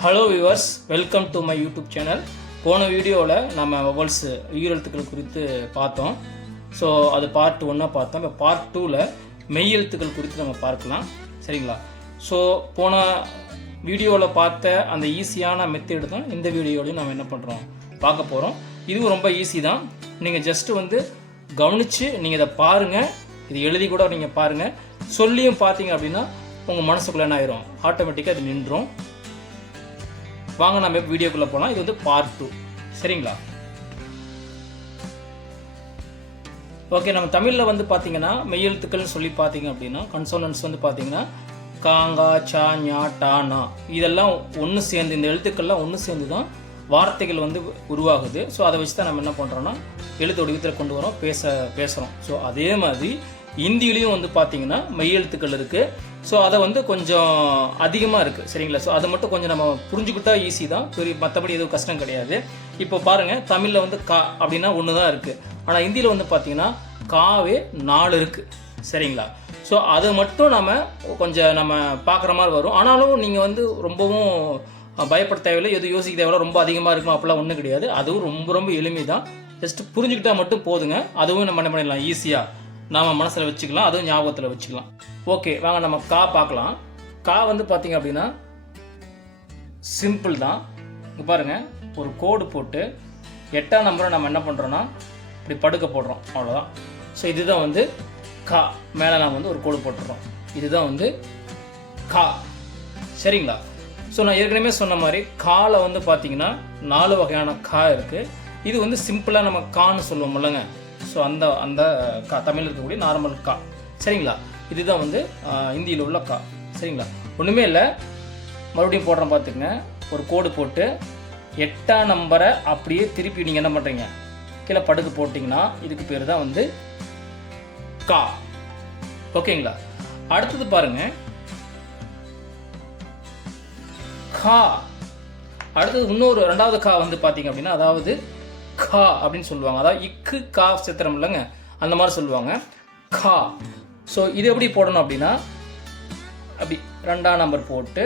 Hello viewers welcome to my YouTube channel போன வீடியோவில் நம்ம வவல்ஸ் உயிரெழுத்துக்கள் குறித்து பார்த்தோம். ஸோ அது பார்ட் ஒன்னாக பார்த்தோம். இப்போ பார்ட் டூவில் மெய்யெழுத்துக்கள் குறித்து நம்ம பார்க்கலாம். சரிங்களா? ஸோ போன வீடியோவில் பார்த்த அந்த ஈஸியான மெத்தேடு தான் இந்த வீடியோலையும் நம்ம என்ன பண்ணுறோம் பார்க்க போகிறோம் இதுவும் ரொம்ப ஈஸி தான். நீங்கள் ஜஸ்ட்டு வந்து கவனித்து நீங்கள் இதை பாருங்கள் இது எழுதி கூட நீங்கள் பாருங்கள் சொல்லியும் பார்த்தீங்க அப்படின்னா உங்கள் மனசுக்குள்ளே என்ன ஆயிரும்? ஆட்டோமேட்டிக்காக அது நின்றும். வாங்க நம்ம வீடியோக்குள்ளே போகலாம் இது வந்து பார்ட் டூ சரிங்களா? ஓகே நம்ம தமிழில் வந்து பார்த்தீங்கன்னா மெய்யெழுத்துக்கள்னு சொல்லி பார்த்தீங்க அப்படின்னா கன்சோனன்ஸ் வந்து பார்த்தீங்கன்னா காங்கா சா ஞா டா நா. இதெல்லாம் ஒன்று சேர்ந்து இந்த எழுத்துக்கள்லாம் ஒன்று சேர்ந்து தான் வார்த்தைகள் வந்து உருவாகுது. ஸோ அதை வச்சு தான் நம்ம என்ன பண்ணுறோன்னா எழுத்து வடிவத்தில் கொண்டு வரோம் பேச பேசுகிறோம் ஸோ அதே மாதிரி இந்தியிலையும் வந்து பார்த்தீங்கன்னா மெய்யெழுத்துக்கள் இருக்குது ஸோ அதை வந்து கொஞ்சம் அதிகமாக இருக்குது சரிங்களா? ஸோ அதை மட்டும் கொஞ்சம் நம்ம புரிஞ்சுக்கிட்டா ஈஸி தான். பெரிய மற்றபடி எதுவும் கஷ்டம் கிடையாது. இப்போ பாருங்கள் தமிழில் வந்து கா அப்படின்னா ஒன்று தான் இருக்குது ஆனால் ஹிந்தியில் வந்து பார்த்தீங்கன்னா காவே நாலு இருக்குது சரிங்களா? ஸோ அது மட்டும் நம்ம கொஞ்சம் நம்ம பார்க்குற மாதிரி வரும். ஆனாலும் நீங்கள் வந்து ரொம்பவும் பயப்பட தேவையில்லை. எதுவும் யோசிக்க தேவையில்லை. ரொம்ப அதிகமாக இருக்கும்? அப்படிலாம் ஒன்றும் கிடையாது. அதுவும் ரொம்ப ரொம்ப எளிமை தான் ஜஸ்ட் புரிஞ்சுக்கிட்டால் மட்டும் போதுங்க. அதுவும் நம்ம என்ன பண்ணிடலாம்? ஈஸியாக நாம் மனசில் வச்சுக்கலாம் அதுவும் ஞாபகத்தில் வச்சுக்கலாம். ஓகே வாங்க நம்ம கா பார்க்கலாம். கா வந்து பார்த்தீங்க அப்படின்னா சிம்பிள் தான். இங்கே பாருங்கள் ஒரு கோடு போட்டு எட்டாம் நம்பரை நம்ம என்ன பண்ணுறோன்னா இப்படி படுக்க போடுறோம். அவ்வளோதான் ஸோ இதுதான் வந்து கா. மேலே நாம் வந்து ஒரு கோடு போட்டுறோம். இதுதான் வந்து கா. சரிங்களா? ஸோ நான் ஏற்கனவே சொன்ன மாதிரி கால வந்து பார்த்தீங்கன்னா நாலு வகையான கா இருக்குது இது வந்து சிம்பிளாக நம்ம கான்னு சொல்லுவோம் இல்லைங்க. ஸோ அந்த அந்த கா தமிழில் இருக்கக்கூடிய நார்மல் கா. சரிங்களா? இதுதான் வந்து இந்தியில் உள்ள கா. சரிங்களா? ஒன்றுமே இல்லை. மறுபடியும் போடுறோம் பார்த்துங்க ஒரு கோடு போட்டு எட்டாம் நம்பரை அப்படியே திருப்பி நீங்கள் என்ன பண்ணுறீங்க கீழே படுக்கு போட்டிங்கன்னா இதுக்கு பேர் தான் வந்து கா. ஓகேங்களா? அடுத்தது பாருங்க. கா. அடுத்தது இன்னொரு ரெண்டாவது கா வந்து பார்த்தீங்க அப்படின்னா அதாவது கா அப்படின்னு சொல்லுவாங்க. அதாவது இக்கு கா சித்திரம் இல்லைங்க. அந்த மாதிரி சொல்லுவாங்க. கா. ஸோ இது எப்படி போடணும் அப்படின்னா அப்படி ரெண்டாம் நம்பர் போட்டு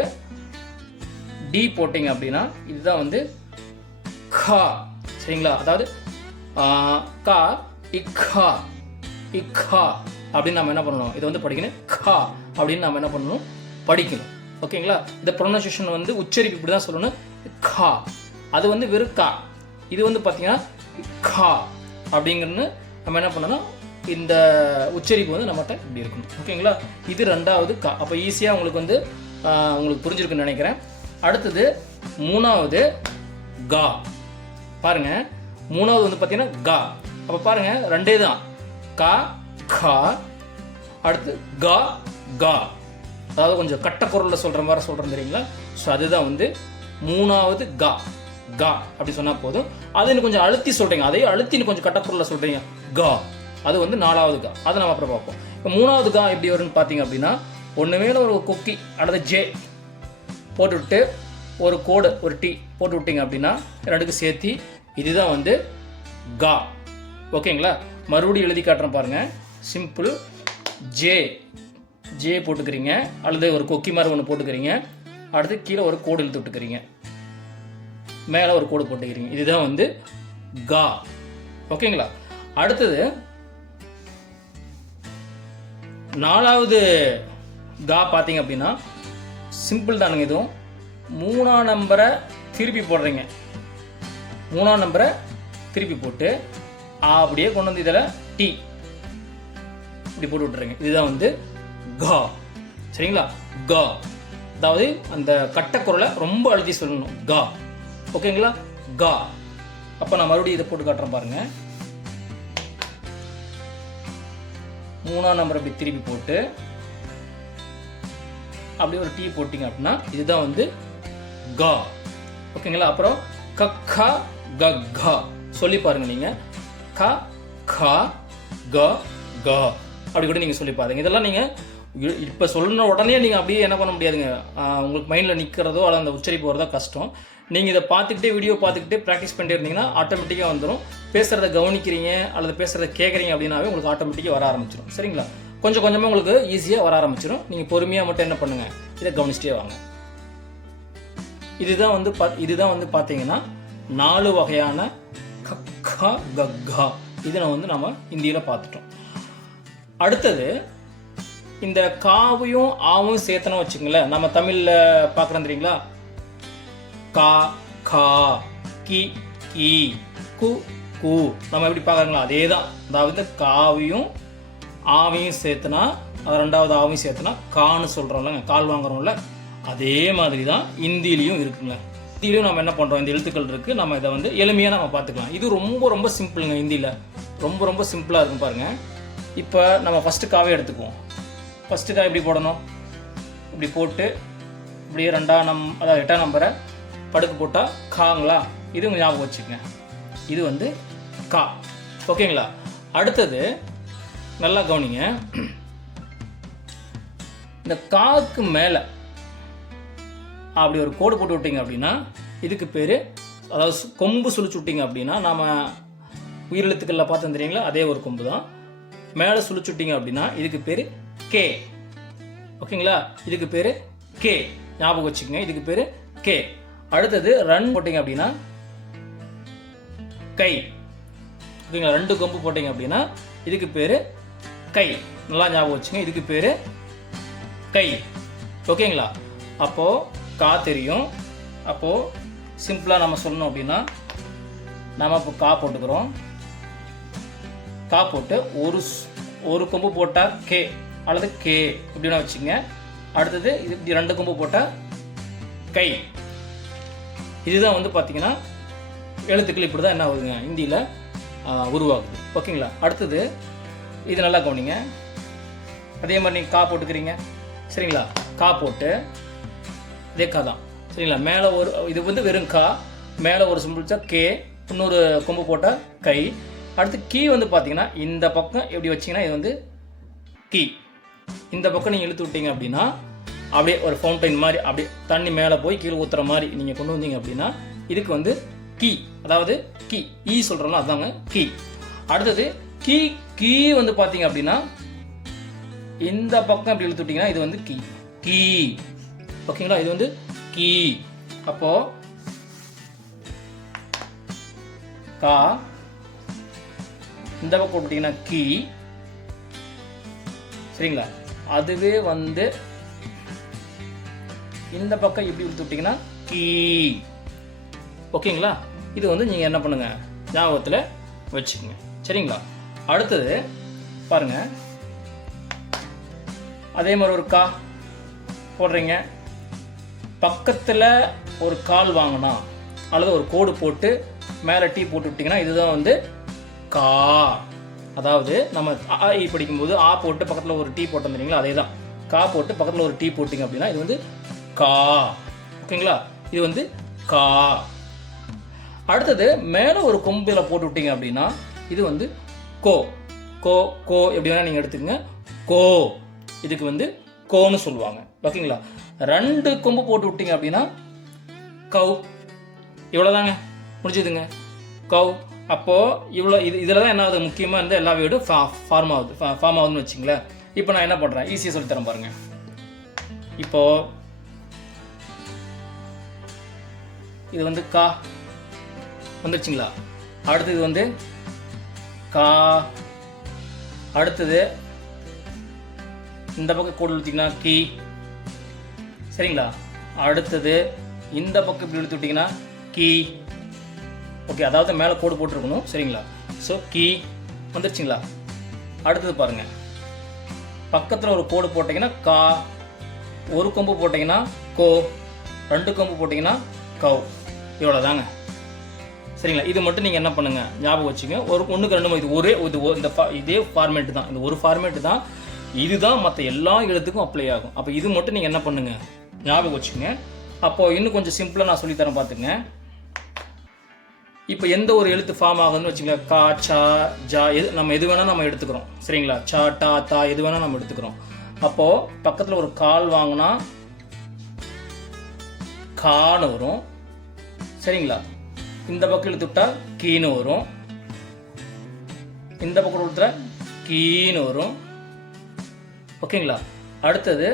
டி போட்டிங்க அப்படின்னா இதுதான் வந்து கா. சரிங்களா? அதாவது கா இக்கா இக்கா. அப்படின்னு நம்ம என்ன பண்ணணும்? இதை வந்து படிக்கணும். கா. அப்படின்னு நம்ம என்ன பண்ணணும்? படிக்கணும். ஓகேங்களா? இந்த ப்ரொனன்சியேஷன் வந்து உச்சரிப்பு இப்படி தான் சொல்லணும். கா. அது வந்து வெறும் கா. இது வந்து பார்த்தீங்கன்னா கா அப்படிங்கிறது நம்ம என்ன பண்ணணும் இந்த உச்சரிப்பு வந்து நம்மகிட்ட இப்படி இருக்கணும். ஓகேங்களா? இது ரெண்டாவது கா. அப்போ ஈஸியாக உங்களுக்கு வந்து உங்களுக்கு புரிஞ்சிருக்குன்னு நினைக்கிறேன். அடுத்தது மூணாவது கா. பாருங்க. மூணாவது வந்து பார்த்தீங்கன்னா கா. அப்போ பாருங்க ரெண்டே தான். கா கா. அடுத்து கா கா. அதாவது கொஞ்சம் கட்ட குரலில் சொல்கிற மாதிரி சொல்கிறேன் தெரியுங்களா? ஸோ அதுதான் வந்து மூணாவது கா. கா அப்படி சொன்னால் போதும். அதை இன்னும் கொஞ்சம் அழுத்தி சொல்கிறீங்க அதையும் அழுத்தி இன்னும் கொஞ்சம் கட்டப்பொருளில் சொல்கிறீங்க கா. அது வந்து நாலாவது கா. அதை நம்ம அப்புறம் பார்ப்போம். இப்போ மூணாவது கா எப்படி வரும்னு பார்த்தீங்க அப்படின்னா ஒன்று மேலே ஒரு கொக்கி அல்லது ஜே போட்டுவிட்டு ஒரு கோடு ஒரு டீ போட்டு விட்டீங்க அப்படின்னா ரெண்டுக்கு சேர்த்து இதுதான் வந்து கா. ஓகேங்களா? மறுபடியும் எழுதி காட்டுறேன் பாருங்கள் சிம்பிள் ஜே. ஜே போட்டுக்கிறீங்க. அல்லது ஒரு கொக்கி மாதிரி ஒன்று போட்டுக்கிறீங்க. அடுத்து கீழே ஒரு கோடு இழுத்து விட்டுக்கிறீங்க. மேலே ஒரு கோடு போட்டுக்கிறீங்க. இதுதான் வந்து கா. ஓகேங்களா? அடுத்தது நாலாவது கா பார்த்தீங்க அப்படின்னா சிம்பிள் தானுங்க இதுவும். மூணாம் நம்பரை திருப்பி போடுறீங்க. மூணாம் நம்பரை திருப்பி போட்டு அப்படியே கொண்டு வந்து இதில் டி இப்படி போட்டு விட்டுறீங்க. இதுதான் வந்து கா. சரிங்களா? கா. அதாவது அந்த கட்டக்குரலை ரொம்ப அழுத்தி சொல்லணும். கா. ஓகேங்களா? கா. அப்போ நான் மறுபடியும் இதை போட்டு காட்டுறேன் பாருங்க. மூணாம் நம்பர் அப்படி திருப்பி போட்டு அப்படியே ஒரு டீ போட்டிங்க அப்படின்னா இதுதான் வந்து கா. ஓகேங்களா? அப்புறம் கக்கா கக்கா சொல்லி பாருங்க நீங்க. க கா க க. அப்படி கூட நீங்க சொல்லி பாருங்க. இதெல்லாம் நீங்க இ- சொல்லணும் உடனே நீங்கள் அப்படியே என்ன பண்ண முடியாதுங்க. உங்களுக்கு மைண்டில் நிற்கிறதோ அல்ல அந்த உச்சரிப்பு வரதோ கஷ்டம். நீங்கள் இதை பார்த்துக்கிட்டே வீடியோ பார்த்துக்கிட்டே ப்ராக்டிஸ் பண்ணிட்டே இருந்தீங்கன்னா ஆட்டோமேட்டிக்காக வந்துடும் பேசுகிறத கவனிக்கிறீங்க அல்லது பேசுகிறத கேட்குறீங்க அப்படின்னாவே உங்களுக்கு ஆட்டோமேட்டிக்காக வர ஆரம்பிச்சிடும் சரிங்களா? கொஞ்சம் கொஞ்சமாக உங்களுக்கு ஈஸியாக வர ஆரம்பிச்சிடும் நீங்கள் பொறுமையாக மட்டும் என்ன பண்ணுங்க? இதை கவனிச்சிட்டே வாங்க. இதுதான் வந்து பா இதுதான் வந்து பார்த்தீங்கன்னா நாலு வகையான கக்கா கக்கா. இதை வந்து நம்ம இந்தியில் பார்த்துட்டோம். அடுத்தது இந்த காவையும் ஆவும் சேர்த்தனும் வச்சுங்களேன் நம்ம தமிழில் பார்க்குறோம் தெரியுங்களா? கா கா கி கி கு கு. நம்ம எப்படி பார்க்குறாங்களோ அதே தான் அதாவது காவையும் ஆவையும் சேர்த்துனா அது ரெண்டாவது ஆவையும் சேர்த்துனா கான்னு சொல்கிறோம்லங்க கால் வாங்குறோம்ல அதே மாதிரி தான் இந்தியிலையும் இருக்குங்க. ஹிந்திலையும் நம்ம என்ன பண்ணுறோம் இந்த எழுத்துக்கள் இருக்குது நம்ம இதை வந்து எளிமையாக நம்ம பார்த்துக்கலாம். இது ரொம்ப ரொம்ப சிம்பிளுங்க ஹிந்தியில் ரொம்ப ரொம்ப சிம்பிளாக இருக்கும் பாருங்கள் இப்போ நம்ம ஃபஸ்ட்டு காவே எடுத்துக்குவோம். ஃபஸ்ட்டு காய் எப்படி போடணும்? இப்படி போட்டு இப்படியே ரெண்டாம் நம் அதாவது எட்டாம் நம்பரை படுக்கு போட்டால் காங்களா? இது ஞாபகம் வச்சுக்கங்க. இது வந்து கா. ஓகேங்களா? அடுத்தது நல்லா கவனிங்க. இந்த காக்கு மேலே அப்படி ஒரு கோடு போட்டு விட்டீங்க அப்படின்னா இதுக்கு பேர் அதாவது கொம்பு சுழிச்சு விட்டீங்க அப்படின்னா நாம் உயிரெழுத்துக்களில் பார்த்தோம் தெரியுங்களா? அதே ஒரு கொம்பு தான் மேலே சுழிச்சு விட்டீங்க அப்படின்னா இதுக்கு பேர் கே. ஓகேங்களா? இதுக்கு பேர் கே. ஞாபகம் வச்சுக்கோங்க. இதுக்கு பேர் கே. அடுத்தது ரன் போட்டீங்க அப்படின்னா கை. ஓகேங்களா ரெண்டு கொம்பு போட்டிங்க அப்படின்னா இதுக்கு பேர் கை. நல்லா ஞாபகம் வச்சுங்க. இதுக்கு பேர் கை. ஓகேங்களா? அப்போது கா தெரியும். அப்போது சிம்பிளாக நம்ம சொல்லணும் அப்படின்னா நம்ம இப்போ கா போட்டுக்கிறோம். கா போட்டு ஒரு ஒரு கொம்பு போட்டால் கே அல்லது கே. இப்படின்னு வச்சுங்க அடுத்தது இது இப்படி ரெண்டு கொம்பு போட்டால் கை. இதுதான் வந்து பார்த்திங்கன்னா எழுத்துக்கள் இப்படி தான் என்ன ஆகுதுங்க ஹிந்தியில் உருவாகுது. ஓகேங்களா? அடுத்தது இது நல்லா கவனிங்க. அதே மாதிரி நீங்கள் கா போட்டுக்கிறீங்க. சரிங்களா? கா போட்டு இதே கா தான். சரிங்களா? மேலே ஒரு இது வந்து வெறும் கா. மேலே ஒரு சிம்பிள்ச்சா கே. இன்னொரு கொம்பு போட்டால் கை. அடுத்து கீ வந்து பார்த்தீங்கன்னா இந்த பக்கம் எப்படி வச்சீங்கன்னா இது வந்து கீ. இந்த பக்கம் நீங்கள் இழுத்து விட்டீங்க அப்படின்னா அப்படியே ஒரு ஃபவுண்டைன் மாதிரி அப்படியே தண்ணி மேலே போய் கீழே ஊற்றுற மாதிரி நீங்கள் கொண்டு வந்தீங்க அப்படின்னா இதுக்கு வந்து கீ அதாவது கீ ஈ சொல்கிறோம்ல அதாங்க கீ. அடுத்தது கீ கீ வந்து பார்த்தீங்க அப்படின்னா இந்த பக்கம் இப்படி இழுத்துட்டிங்கன்னா இது வந்து கீ. கீ. ஓகேங்களா? இது வந்து கீ. அப்போ கா இந்த பக்கம் விட்டீங்கன்னா கீ. சரிங்களா? அதுவே வந்து இந்த பக்கம் இப்படி இழுத்து விட்டீங்கன்னா கீ. ஓகேங்களா? இது வந்து நீங்கள் என்ன பண்ணுங்கள் ஞாபகத்தில் வச்சுக்கோங்க. சரிங்களா? அடுத்தது பாருங்க. அதே மாதிரி ஒரு கா போடுறீங்க. பக்கத்தில் ஒரு கால் வாங்கினா அல்லது ஒரு கோடு போட்டு மேலே டீ போட்டு விட்டிங்கன்னா இதுதான் வந்து கா. அதாவது நம்ம ஆ, படிக்கும்போது ஆ போட்டு பக்கத்தில் ஒரு டீ போட்டோம் தெரியுங்களா அதே தான் கா போட்டு பக்கத்தில் ஒரு டீ போட்டிங்க அப்படின்னா இது வந்து கா. ஓகேங்களா? இது வந்து கா. அடுத்தது மேலே ஒரு கொம்பில் போட்டு விட்டீங்க அப்படின்னா இது வந்து கோ. கோ கோ எப்படி வேணால் நீங்கள் எடுத்துக்கங்க. கோ. இதுக்கு வந்து கோன்னு சொல்லுவாங்க. ஓகேங்களா? ரெண்டு கொம்பு போட்டு விட்டீங்க அப்படின்னா கவ். இவ்வளோதாங்க முடிஞ்சதுங்க. கவ். அப்போது இவ்வளோ இது இதில் தான் என்ன ஆகுது? முக்கியமாக இருந்து எல்லா வீடும் ஃபா ஃபார்ம் ஆகுது. ஃபார்ம் ஆகுதுன்னு வச்சுங்களேன். இப்போ நான் என்ன பண்ணுறேன் ஈஸியாக சொல்லித்தரேன் பாருங்கள் இப்போது இது வந்து கா. வந்துருச்சுங்களா? அடுத்தது வந்து கா. அடுத்தது இந்த பக்கம் கோடு இழுத்திங்கன்னா கீ. சரிங்களா? அடுத்தது இந்த பக்கம் இப்படி இழுத்து விட்டீங்கன்னா கீ. ஓகே அதாவது மேலே கோடு போட்டிருக்கணும். சரிங்களா? ஸோ கீ. வந்துருச்சுங்களா? அடுத்தது பாருங்கள் பக்கத்தில் ஒரு கோடு போட்டிங்கன்னா கா. ஒரு கொம்பு போட்டிங்கன்னா கோ. ரெண்டு கொம்பு போட்டிங்கன்னா கவ் இவ்வளோ தாங்க சரிங்களா? இது மட்டும் நீங்கள் என்ன பண்ணுங்க? ஞாபகம் வச்சுங்க. ஒரு ஒன்றுக்கு ரெண்டு இது ஒரே இது இந்த இதே ஃபார்மேட்டு தான். இந்த ஒரு ஃபார்மேட்டு தான். இதுதான் மற்ற எல்லா எழுத்துக்கும் அப்ளை ஆகும். அப்போ இது மட்டும் நீங்கள் என்ன பண்ணுங்கள் ஞாபகம் வச்சுங்க. அப்போது இன்னும் கொஞ்சம் சிம்பிளாக நான் சொல்லித்தரேன் பார்த்துங்க இப்போ எந்த ஒரு எழுத்து ஃபார்ம் ஆகுதுன்னு வச்சுங்களேன் கா சா ஜா எது நம்ம எது வேணால் நம்ம எடுத்துக்கிறோம். சரிங்களா? சா டா தா எது வேணால் நம்ம எடுத்துக்கிறோம். அப்போது பக்கத்தில் ஒரு கால் வாங்கினா கான்னு வரும். சரிங்களா? இந்த பக்கம் இழுத்து விட்டா கீன்னு வரும். இந்த பக்கம் கொடுத்துற கீன்னு வரும். ஓகேங்களா? அடுத்தது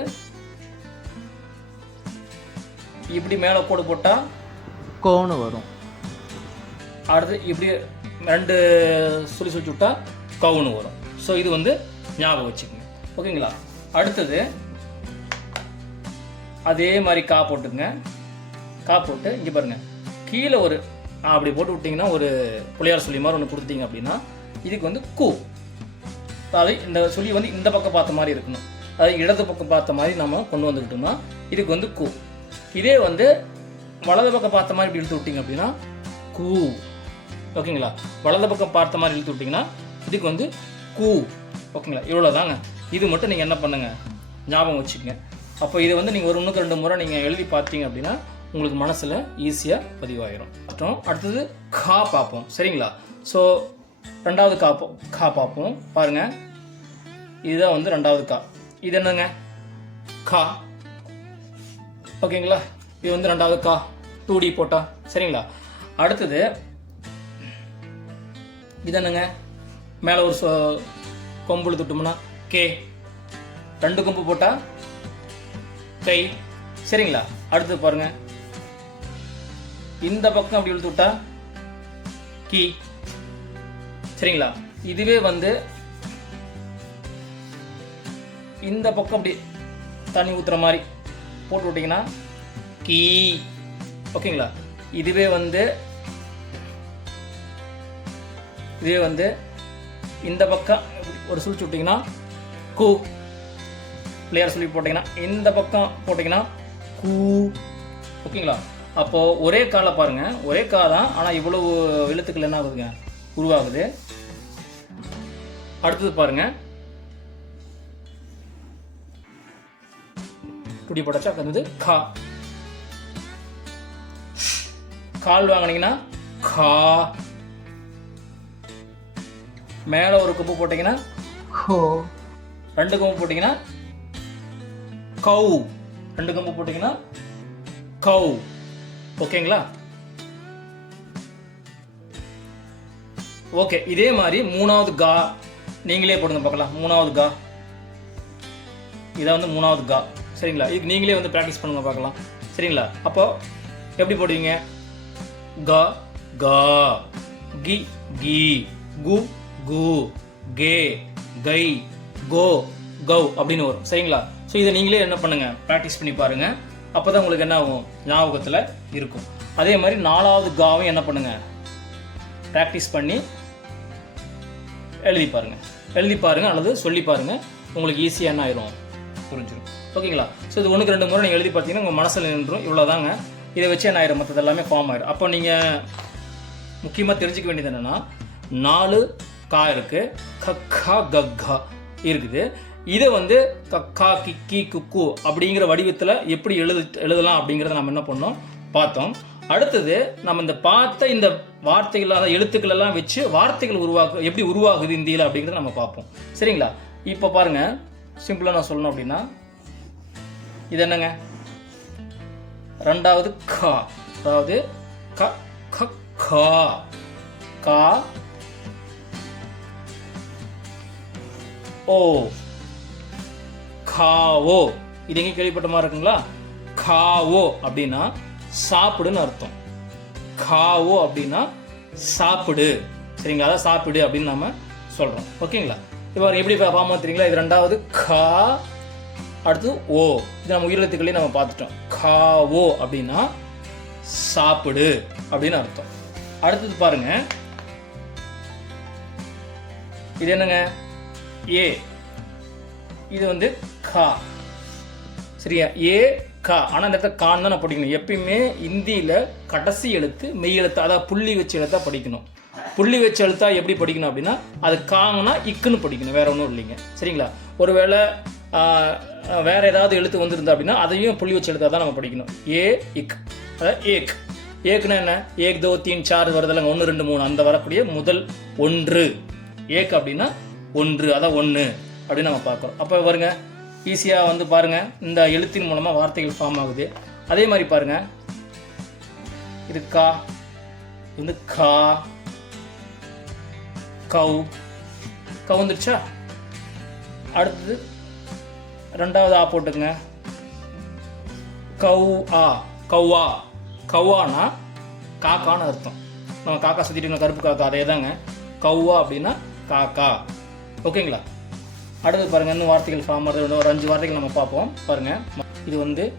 இப்படி மேலே கோடு போட்டால் கோன்னு வரும். அடுத்து இப்படி ரெண்டு சுழி சுழிச்சு விட்டா கவுன்னு வரும். ஸோ இது வந்து ஞாபகம் வச்சுக்கோங்க. ஓகேங்களா? அடுத்தது அதே மாதிரி கா போட்டுங்க கா போட்டு இங்கே பாருங்க. கீழே ஒரு அப்படி போட்டு விட்டிங்கன்னா ஒரு புளியார் சொல்லி மாதிரி ஒன்று கொடுத்தீங்க அப்படின்னா இதுக்கு வந்து கூ. அதாவது இந்த சொல்லி வந்து இந்த பக்கம் பார்த்த மாதிரி இருக்கணும். அதாவது இடது பக்கம் பார்த்த மாதிரி நம்ம கொண்டு வந்துக்கிட்டோம்னா இதுக்கு வந்து கூ. இதே வந்து வலது பக்கம் பார்த்த மாதிரி இப்படி இழுத்து விட்டீங்க அப்படின்னா கூ. ஓகேங்களா? வலது பக்கம் பார்த்த மாதிரி இழுத்து விட்டிங்கன்னா இதுக்கு வந்து கூ. ஓகேங்களா? இவ்வளோ தாங்க இது மட்டும் நீங்கள் என்ன பண்ணுங்கள் ஞாபகம் வச்சுக்கோங்க. அப்போ இதை வந்து நீங்கள் ஒரு ஒன்றுக்கு ரெண்டு முறை நீங்கள் எழுதி பார்த்தீங்க அப்படின்னா உங்களுக்கு மனசில் ஈஸியாக பதிவாயிரும். அப்புறம் அடுத்தது கா பார்ப்போம். சரிங்களா? ஸோ ரெண்டாவது கா கா பார்ப்போம். பாருங்கள் இதுதான் வந்து ரெண்டாவது கா. இது என்னங்க? கா. ஓகேங்களா? இது வந்து ரெண்டாவது கா. டூ டி போட்டா. சரிங்களா? அடுத்தது இது என்னங்க? மேலே ஒரு சோ கொம்பு இழுத்துட்டோம்னா கே ரெண்டு கொம்பு போட்டால் கை சரிங்களா? அடுத்து பாருங்கள் இந்த பக்கம் அப்படி இழுத்து விட்டா கீ. சரிங்களா? இதுவே வந்து இந்த பக்கம் அப்படி தண்ணி ஊத்துற மாதிரி போட்டு விட்டீங்கன்னா கீ. ஓகேங்களா? இதுவே வந்து இதுவே வந்து இந்த பக்கம் ஒரு சுழிச்சு விட்டிங்கன்னா கூ. பிளேயர் சொல்லி போட்டிங்கன்னா இந்த பக்கம் போட்டிங்கன்னா கூ. ஓகேங்களா? அப்போது ஒரே காலை பாருங்கள் ஒரே கா தான். ஆனால் இவ்வளவு எழுத்துக்கள் என்ன ஆகுதுங்க? உருவாகுது. அடுத்தது பாருங்க. இப்படி போட்டாச்சா? அது வந்து கா. கால் வாங்கினீங்கன்னா கா. மேலே ஒரு கொம்பு போட்டிங்கன்னா ரெண்டு கொம்பு போட்டிங்கன்னா கவு ரெண்டு கொம்பு போட்டிங்கன்னா கவு ஓகேங்களா? ஓகே இதே மாதிரி மூணாவது கா நீங்களே போடுங்க பார்க்கலாம். மூணாவது கா. இதான் வந்து மூணாவது கா. சரிங்களா? இது நீங்களே வந்து ப்ராக்டிஸ் பண்ணுங்க பார்க்கலாம். சரிங்களா? அப்போ எப்படி போடுவீங்க? க கா கி கி கு கு கே கை கோ கௌ அப்படின்னு வரும். சரிங்களா? ஸோ இதை நீங்களே என்ன பண்ணுங்க? ப்ராக்டிஸ் பண்ணி பாருங்க. அப்போ தான் உங்களுக்கு என்ன ஆகும்? ஞாபகத்தில் இருக்கும். அதே மாதிரி நாலாவது காவும் என்ன பண்ணுங்க? ப்ராக்டிஸ் பண்ணி எழுதி பாருங்க. எழுதி பாருங்கள் அல்லது சொல்லி பாருங்கள் உங்களுக்கு ஈஸியாக என்ன ஆயிரும்? புரிஞ்சிடும் ஓகேங்களா ஸோ இது ஒன்றுக்கு ரெண்டு முறை நீங்கள் எழுதி பார்த்தீங்கன்னா உங்கள் மனசில் நின்றும். இவ்வளோதாங்க இதை வச்சு என்ன ஆயிரும்? மற்றது எல்லாமே ஃபார்ம் ஆயிடும் அப்போ நீங்கள் முக்கியமாக தெரிஞ்சுக்க வேண்டியது என்னென்னா நாலு கா இருக்குது கக்கா கக்கா இருக்குது. இதை வந்து கக்கா கிக்கி குக்கு அப்படிங்கிற வடிவத்தில் எப்படி எழுது எழுதலாம் அப்படிங்கிறத நம்ம என்ன பண்ணோம்? பார்த்தோம். அடுத்தது நம்ம இந்த பார்த்த இந்த வார்த்தைகள் அதாவது எழுத்துக்கள் எல்லாம் வச்சு வார்த்தைகள் உருவாக்கு எப்படி உருவாகுது இந்தியில் அப்படிங்கிறத நம்ம பார்ப்போம். சரிங்களா? இப்போ பாருங்க. சிம்பிளாக நான் சொல்லணும் அப்படின்னா இது என்னங்க? ரெண்டாவது கா. அதாவது க க கா. கா ஓ. காவோ. இது எங்கே கேள்விப்பட்ட மாதிரி இருக்குங்களா? காவோ அப்படின்னா சாப்பிடுன்னு அர்த்தம். காவோ அப்படின்னா சாப்பிடு. சரிங்களா? அதான் சாப்பிடு அப்படின்னு நம்ம சொல்கிறோம் ஓகேங்களா? இப்போ எப்படி பாமா தெரியுங்களா? இது ரெண்டாவது கா அடுத்து ஓ. இது நம்ம உயிரெழுத்துக்களையும் நம்ம பார்த்துட்டோம். காவோ அப்படின்னா சாப்பிடு அப்படின்னு அர்த்தம். அடுத்தது பாருங்க. இது என்னங்க? ஏ. இது வந்து கா. சரியா? ஏ கா. ஆனால் இந்த இடத்துல கான் தான் நான் படிக்கணும். எப்பயுமே இந்தியில் கடைசி எழுத்து மெய் எழுத்து அதாவது புள்ளி வச்சு எழுத்தா படிக்கணும். புள்ளி வச்சு எழுத்தா எப்படி படிக்கணும் அப்படின்னா அது காங்கன்னா இக்குன்னு படிக்கணும். வேற ஒன்றும் இல்லைங்க. சரிங்களா? ஒருவேளை வேற ஏதாவது எழுத்து வந்திருந்தா அப்படின்னா அதையும் புள்ளி வச்சு எழுத்தா தான் நம்ம படிக்கணும். ஏ இக். அதாவது ஏக். ஏக்குன்னா என்ன? ஏக் தோ தீன் சார் வருதல்லங்க ஒன்று ரெண்டு மூணு. அந்த வரக்கூடிய முதல் ஒன்று. ஏக் அப்படின்னா ஒன்று. அதான் ஒன்று அப்படின்னு நம்ம பார்க்குறோம். அப்போ பாருங்க ஈஸியாக வந்து பாருங்க இந்த எழுத்தின் மூலமாக வார்த்தைகள் ஃபார்ம் ஆகுது. அதே மாதிரி பாருங்க. இது கா இது வந்து கா. கவு கவுந்துருச்சா அடுத்தது ரெண்டாவது ஆ போட்டுங்க கவு ஆ கௌவா. கவ்வானா காக்கான்னு அர்த்தம். நம்ம காக்கா சுற்றிட்டு கருப்பு காக்கா அதே தாங்க கௌவா அப்படின்னா காக்கா. ஓகேங்களா? அடுத்து பாருங்க இன்னும் வார்த்தைகள் ஃபார்ம் ஆகிறது ஒரு அஞ்சு வார்த்தைகள் நம்ம பார்ப்போம். பாருங்க. இது வந்து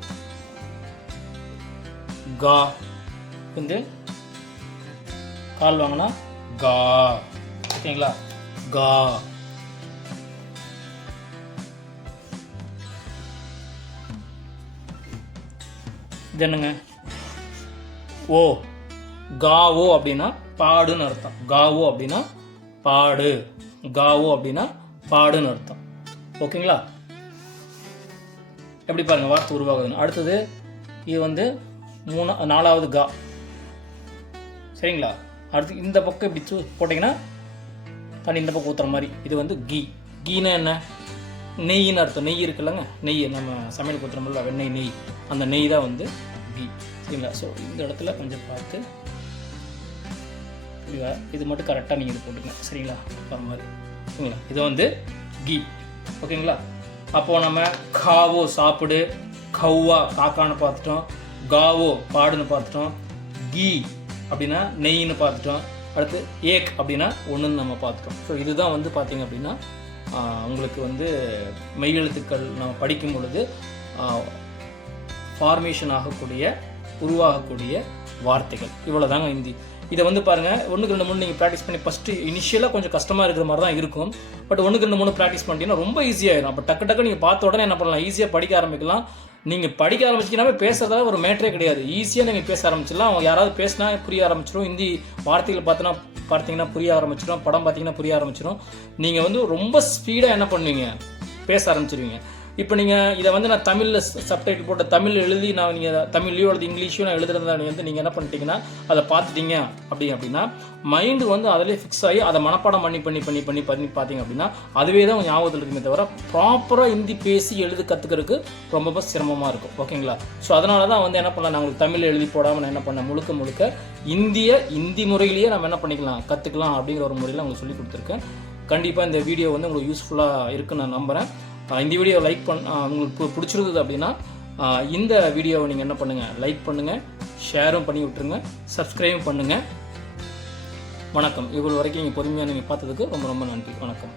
கா. வந்து கால் வாங்கினா கா. ஓகேங்களா? கா. இது என்னங்க? ஓ. காவோ அப்படின்னா பாடுன்னு அர்த்தம். காவோ அப்படின்னா பாடு. காவோ அப்படின்னா பாடுன்னு அர்த்தம். ஓகேங்களா? எப்படி பாருங்கள் வார்த்தை உருவாகுதுன்னு. அடுத்தது இது வந்து மூணா நாலாவது கா. சரிங்களா? அடுத்து இந்த பக்கம் இப்படி தூ போட்டிங்கன்னா தண்ணி இந்த பக்கம் ஊற்றுற மாதிரி. இது வந்து கீ. கீனா என்ன? நெய்ன்னு அர்த்தம். நெய் இருக்குல்லங்க. நெய் நம்ம சமையல் ஊற்றுறோம்ல வெண்ணெய் நெய் அந்த நெய் தான் வந்து கீ. சரிங்களா? ஸோ இந்த இடத்துல கொஞ்சம் பார்த்து இது மட்டும் கரெக்டாக நீங்கள் இது போட்டுக்கங்க. சரிங்களா? வர மாதிரி. சரிங்களா? இது வந்து கீ. ஓகேங்களா? அப்போது நம்ம காவோ சாப்பிடு கவ்வா காக்கான்னு பார்த்துட்டோம் காவோ பாடுன்னு பார்த்துட்டோம் கீ அப்படின்னா நெய்ன்னு பார்த்துட்டோம் அடுத்து ஏக் அப்படின்னா ஒன்றுன்னு நம்ம பார்த்துட்டோம். ஸோ இதுதான் வந்து பார்த்திங்க அப்படின்னா உங்களுக்கு வந்து மெய்யெழுத்துக்கள் நம்ம படிக்கும் பொழுது ஃபார்மேஷன் ஆகக்கூடிய உருவாகக்கூடிய வார்த்தைகள். இவ்வளோதாங்க இந்தி. இதை வந்து பாருங்கள் ஒன்றுக்கு ரெண்டு மூணு நீங்கள் ப்ராக்டிஸ் பண்ணி ஃபஸ்ட்டு இனிஷியலாக கொஞ்சம் கஷ்டமாக இருக்கிற மாதிரி தான் இருக்கும். பட் ஒன்றுக்கு ரெண்டு மூணு ப்ராக்டிஸ் பண்ணிட்டீங்கன்னா ரொம்ப ஈஸியாகிடும் அப்போ டக்கு டக்கு நீங்கள் பார்த்த உடனே என்ன பண்ணலாம்? ஈஸியாக படிக்க ஆரம்பிக்கலாம். நீங்கள் படிக்க ஆரம்பிச்சிங்கனாவே பேசுறதால ஒரு மேட்டரே கிடையாது. ஈஸியாக நீங்கள் பேச ஆரம்பிச்சிடலாம். அவங்க யாராவது பேசினா புரிய ஆரம்பிச்சிடும். ஹிந்தி வார்த்தைகள் பார்த்தோன்னா பார்த்தீங்கன்னா புரிய ஆரம்பிச்சிடும். படம் பார்த்தீங்கன்னா புரிய ஆரம்பிச்சிடும். நீங்கள் வந்து ரொம்ப ஸ்பீடாக என்ன பண்ணுவீங்க? பேச ஆரம்பிச்சிருவீங்க. இப்போ நீங்கள் இதை வந்து நான் தமிழில் சப்டைட்டில் போட்ட தமிழ் எழுதி நான் நீங்கள் தமிழ்லையோ அல்லது இங்கிலீஷோ நான் எழுதுறதா வந்து நீங்கள் என்ன பண்ணிட்டீங்கன்னா அதை பார்த்துட்டீங்க. அப்படி அப்படின்னா மைண்டு வந்து அதிலே ஃபிக்ஸ் ஆகி அதை மனப்பாடம் பண்ணி பண்ணி பண்ணி பண்ணி பண்ணி பார்த்தீங்க அப்படின்னா அதுவே தான் உங்க ஞாபகத்தில் இருக்குமே தவிர ப்ராப்பராக ஹிந்தி பேசி எழுதி கற்றுக்கிறதுக்கு ரொம்ப ரொம்ப சிரமமாக இருக்கும். ஓகேங்களா ஸோ அதனால தான் வந்து என்ன பண்ணலாம் நான் உங்களுக்கு தமிழ் எழுதி போடாமல் நான் என்ன பண்ணேன் முழுக்க முழுக்க இந்திய இந்தி முறையிலேயே நம்ம என்ன பண்ணிக்கலாம் கற்றுக்கலாம் அப்படிங்கிற ஒரு முறையில் உங்களுக்கு சொல்லி கொடுத்துருக்கேன். கண்டிப்பாக இந்த வீடியோ வந்து உங்களுக்கு யூஸ்ஃபுல்லாக இருக்குன்னு நான் நம்புகிறேன் இந்த வீடியோ லைக் பண் உங்களுக்கு பிடிச்சிருந்தது அப்படின்னா இந்த வீடியோவை நீங்கள் என்ன பண்ணுங்கள் லைக் பண்ணுங்கள் ஷேரும் பண்ணி விட்டுருங்க சப்ஸ்கிரைபும் பண்ணுங்கள் வணக்கம். இவ்வளோ வரைக்கும் நீங்கள் பொறுமையாக நீங்கள் பார்த்ததுக்கு ரொம்ப ரொம்ப நன்றி. வணக்கம்.